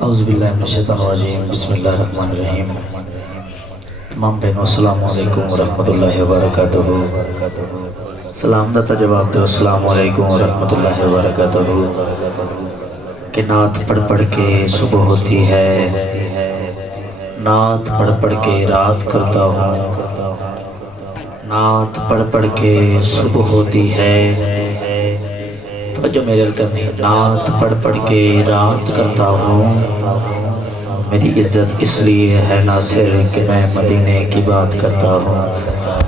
اعوذ باللہ من الشیطان الرجیم بسم اللہ الرحمن الرحیم۔ تمام بہنوں السلام علیکم ورحمت اللہ وبرکاتہ۔ سلام دا جواب دو السلام علیکم ورحمت اللہ وبرکاتہ۔ کہ نعت پڑھ پڑھ کے صبح ہوتی ہے، نعت پڑھ پڑھ کے رات کرتا ہوں، نعت پڑھ پڑھ کے صبح ہوتی ہے، توجہ میرے کرنی، نعت پڑھ پڑھ کے رات کرتا ہوں، میری عزت اس لیے ہے ناصر کہ میں مدینے کی بات کرتا ہوں۔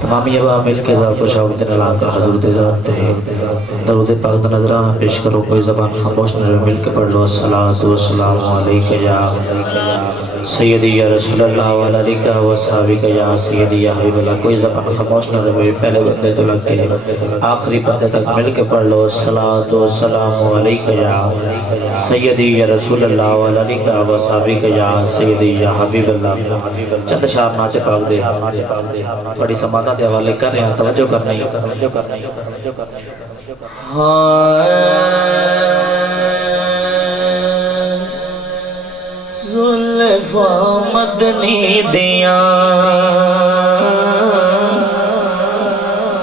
تمام یہ بات مل کے ذات کو شاوت اللہ کا حضور دے ذات ہے، درود پاک دا نظرانہ پیش کرو، کوئی زبان خاموش نہ رہے، مل کے پڑھ لو الصلاۃ والسلام علیکہ یا سیدی یا رسول اللہ علیکہ وصحابہ یا سیدی یا حبیب اللہ۔ کوئی زبان خاموش نہ رہے، پہلے بندے تو لگ کے آخری بندے تک مل کے پڑھ لو الصلاۃ والسلام علیکہ یا سیدی یا رسول اللہ علیکہ وصحابہ یا سیدی یا حبیب اللہ۔ چند شعر نعت پاک دے بڑی سماعتوں کے حوالے کر رہے ہیں، توجہ کرنا ہی زلفاں مدنی دیاں،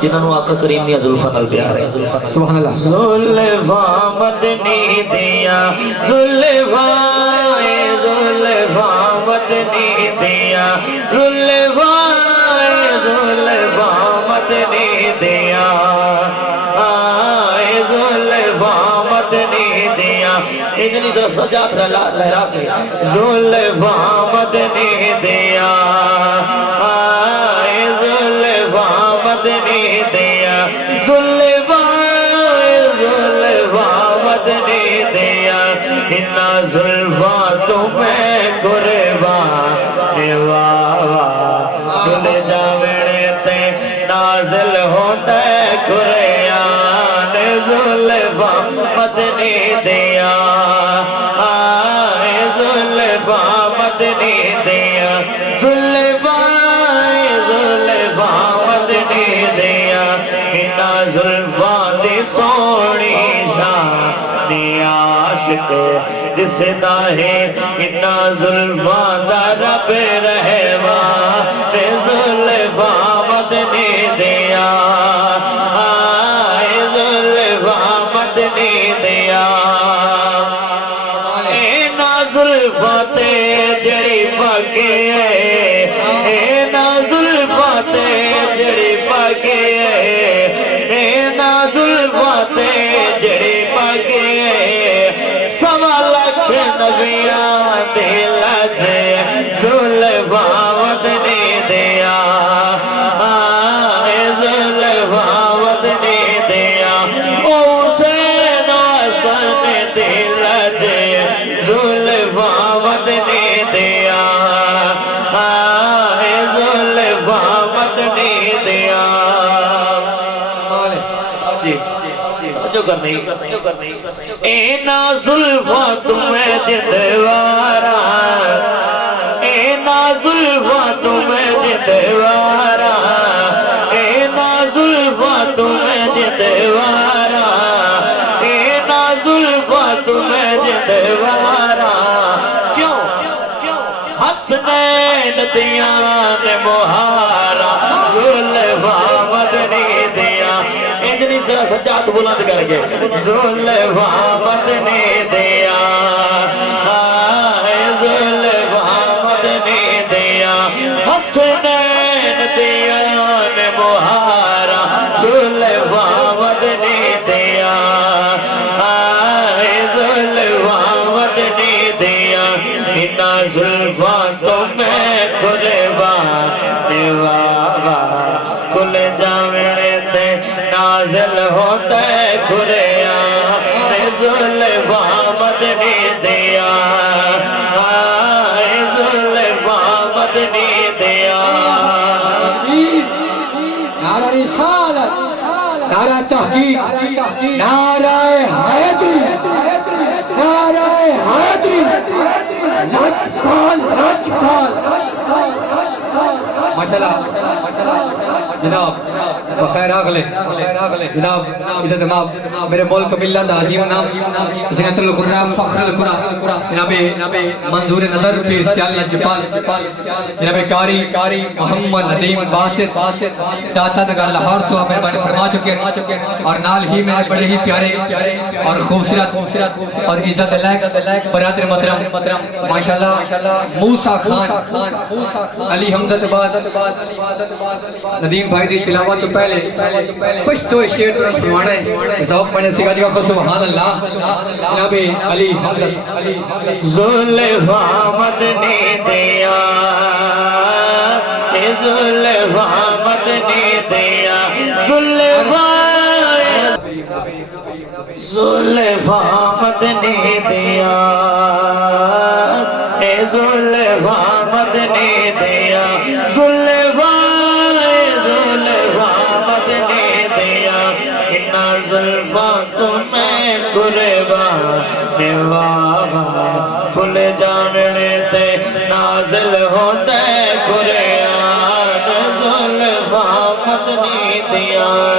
جنہوں آقا کریم دیا زلفاں نال پیار ہے، سبحان اللہ۔ زلفاں مدنی دیاں، زلفاں مدنی دیاں، زلفاں مدنی دیاں، زلفاں مدنی دیاں، اتنی ذرا سجاد لہرا کے زلفاں مدنی دیاں، زلفاں مدنی دیاں، زلفاں مدنی دیاں، انہا زلفاں تمہیں قربان واوا دل جاوڑے تے نازل ہوتا ہے قرآن، زلفاں مدنی دیاں، زلفاں مدنی دیاں، زلفاں مدنی دیاں، انہا زلفاں دی سونی شان عاشق جس دا ہے، انہا زلفاں دا رب رحمان، زلفاں مدنی دیاں، زلفاں مدنی دیاں، اینا زلفاں تے جڑی پاکے ہے، اینا زلفاں تے جڑی پاکے ہے، اینا زلفاں تے جڑی پاکے ہے، سوا لکھ نبیاں دے لجے زلفاں مدنی دیاں، زلفاں مدنی دیاں، او حسین حسن دے لجے زلفاں مدنی دیاں، زلفاں مدنی دیاں۔ جو کرنی اینا زلفاں تمہیں جدوارا، اینا زلفاں تمہیں جدوارا، اینا زلفاں تمہیں جدوارا، اینا زلفاں تمہیں جدوارا، کیوں حسنین دیاں نے مہارا، زلفاں مدنی دیاں، انجنی ذرا سجاد بلند کر کے زلفاں مدنی دیاں، زلفاں مدنی دیاں، حسنین دیاں نے مہارا، زلفاں مدنی دیاں، زلفاں مدنی دیاں، انہا زلفاں تمہیں قربان واوا کل جاوڑے تے نازل ہوتا ہے قرآن، زلفاں مدنی دیاں، زلفاں مدنی دیاں۔ نعرہ رسالت، نعرہ تحقیق، نعرہ حیدری، نعرہ حیدری، لجپال لجپال، ماشاءاللہ جناب بخیر آگلے جناب عزت امام میرے ملک ملہ دا عظیم نام زینت القرآن فخر القرآن جناب منظور نظر پیر سیال لجپال جناب کاری محمد ندیم باسط داتا نگر لاہور تو مہربانی فرما چکے اور نال ہی میں بڑے ہی پیارے اور خوبصورت اور عزت لائق برادر محترم ماشاءاللہ موسیٰ خان علی حمزت ندیم بھائی دی تلاوت تو پہلے پشتو شیر تو سنوانا ہے ذوق بنے سکھا جگہ کو سبحان اللہ جناب علی حمزت زلفا مدنی دیا زلفا مدنی دیا زلفا مدنی دیا زلفا مدنی دیا زلفا مدنی دیا انہا زلفا تمہیں قربان بابا کھل جاننے تے نازل ہوتے قرآن زلفا مدنی دیا